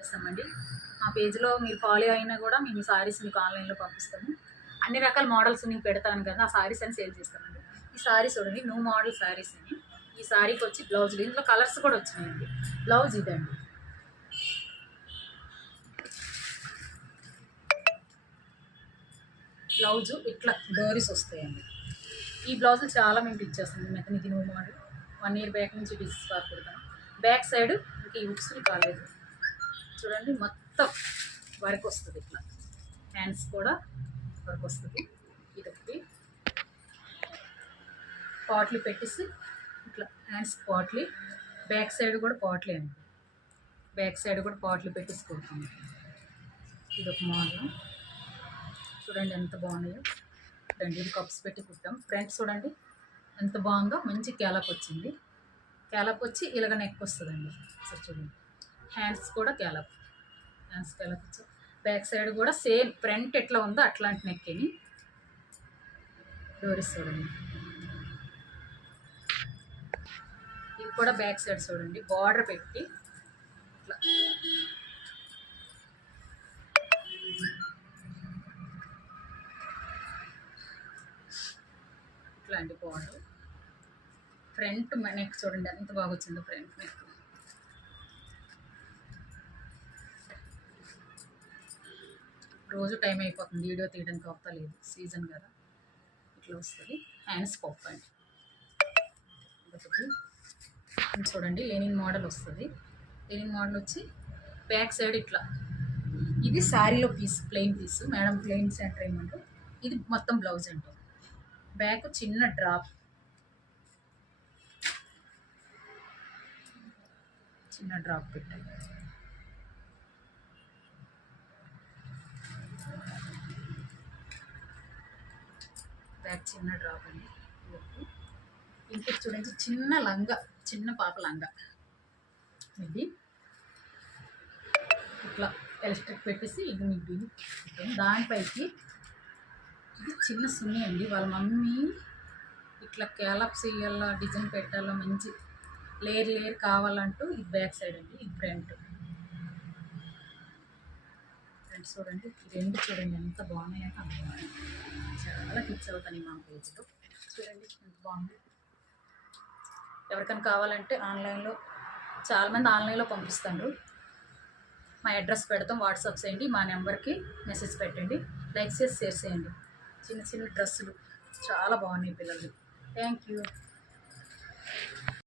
చేస్తామండి. మా పేజ్‌లో మీరు ఫాలో అయినా కూడా మేము సారీస్ మీకు ఆన్‌లైన్‌లో పంపిస్తాము. అన్ని రకాల మోడల్స్ నేను పెడతాను కదా! ఆ సారీస్ అని సేల్ చేస్తామండి. ఈ సారీ చూడండి న్యూ మోడల్ సారీస్ అని. ఈ సారీకి వచ్చి బ్లౌజ్ దీంట్లో కలర్స్ కూడా వచ్చినాయండి. బ్లౌజ్ ఇదండి. బ్లౌజు ఇట్లా డోరీస్ వస్తాయండి. ఈ బ్లౌజులు చాలా మేము ఇచ్చేస్తాం. ఇది న్యూ మోడల్ 1 ఇయర్ బ్యాక్ నుంచి డిజైన్స్ పెడతాను. బ్యాక్ సైడ్ ఇంక ఈ ఉక్సులు కాలేదు చూడండి, మొత్తం వర్క్ వస్తుంది. ఇట్లా హ్యాండ్స్ కూడా వర్క్ వస్తుంది. ఇదొకటి పాట్లు పెట్టేసి ఇట్లా హ్యాండ్స్ పాట్లీ, బ్యాక్ సైడ్ కూడా పాట్లీ అండి. బ్యాక్ సైడ్ కూడా పాట్లు పెట్టేసి కుడతాము. ఇదొక మోడల్ చూడండి ఎంత బాగున్నాయో. చూడండి ఇది కప్స్ పెట్టి కుట్టాం. ఫ్రంట్ చూడండి ఎంత బాగుందో, మంచి క్యాలప్ వచ్చింది. క్యాలప్ వచ్చి ఇలాగ నెక్ వస్తుందండి. సార్ చూడండి హ్యాండ్స్ కూడా క్యాలప్, హ్యాండ్స్ క్యాలప్ వచ్చి బ్యాక్ సైడ్ కూడా సేమ్ ఫ్రంట్ ఎట్లా ఉందో అట్లాంటి నెక్ అని డోరీస్ చూడండి. ఇది కూడా బ్యాక్ సైడ్ చూడండి బార్డర్ పెట్టి ఇట్లా ఇట్లాంటి బార్డర్. ఫ్రంట్ నెక్ చూడండి ఎంత బాగా వచ్చిందో ఫ్రంట్ నెక్. రోజు టైం అయిపోతుంది వీడియో తీయడానికి అవుతలేదు, సీజన్ కదా. ఇట్లా వస్తుంది. హ్యాండ్స్ పఫ్ అండి. ఇది చూడండి లెనిన్ మోడల్ వస్తుంది. లెనిన్ మోడల్ వచ్చి బ్యాక్ సైడ్ ఇట్లా. ఇది శారీలో piece, plain piece. Madam plain center ఏమంటారు. ఇది మొత్తం బ్లౌజ్ అంటారు. బ్యాక్ చిన్న డ్రాప్, చిన్న డ్రాప్ పెట్టాలి. బ్యాక్ చిన్న డ్రాప్ అండి. ఇంకొక చూడండి చిన్న లంగా, చిన్న పాప లంగా. ఇది ఇట్లా ఎలస్ట్రిక్ పెట్టేసి ఇది మీకు దానిపైకి ఇది చిన్న సున్ని అండి. వాళ్ళ మమ్మీ ఇట్లా క్యాలప్స్ ఇయ్యాల, డిజైన్ పెట్టాలా, మంచి లేయర్ లేయర్ కావాలంటూ ఇది బ్యాక్ సైడ్ అండి. ఇది ఫ్రంట్. ఫ్రంట్ చూడండి రెండు చూడండి ఎంత బాగున్నాయో అంత బాగున్నాయి. చాలా ఫిక్స్ అవుతాయి మా పేజ్లో. చూడండి ఎంత బాగుంది. ఎవరికైనా కావాలంటే ఆన్లైన్లో, చాలామంది ఆన్లైన్లో పంపిస్తారు. మా అడ్రస్ పెడతాం, వాట్సాప్ చేయండి. మా నెంబర్కి మెసేజ్ పెట్టండి. లైక్ చేసి షేర్ చేయండి. చిన్న చిన్న డ్రెస్సులు చాలా బాగున్నాయి పిల్లలు. Thank you.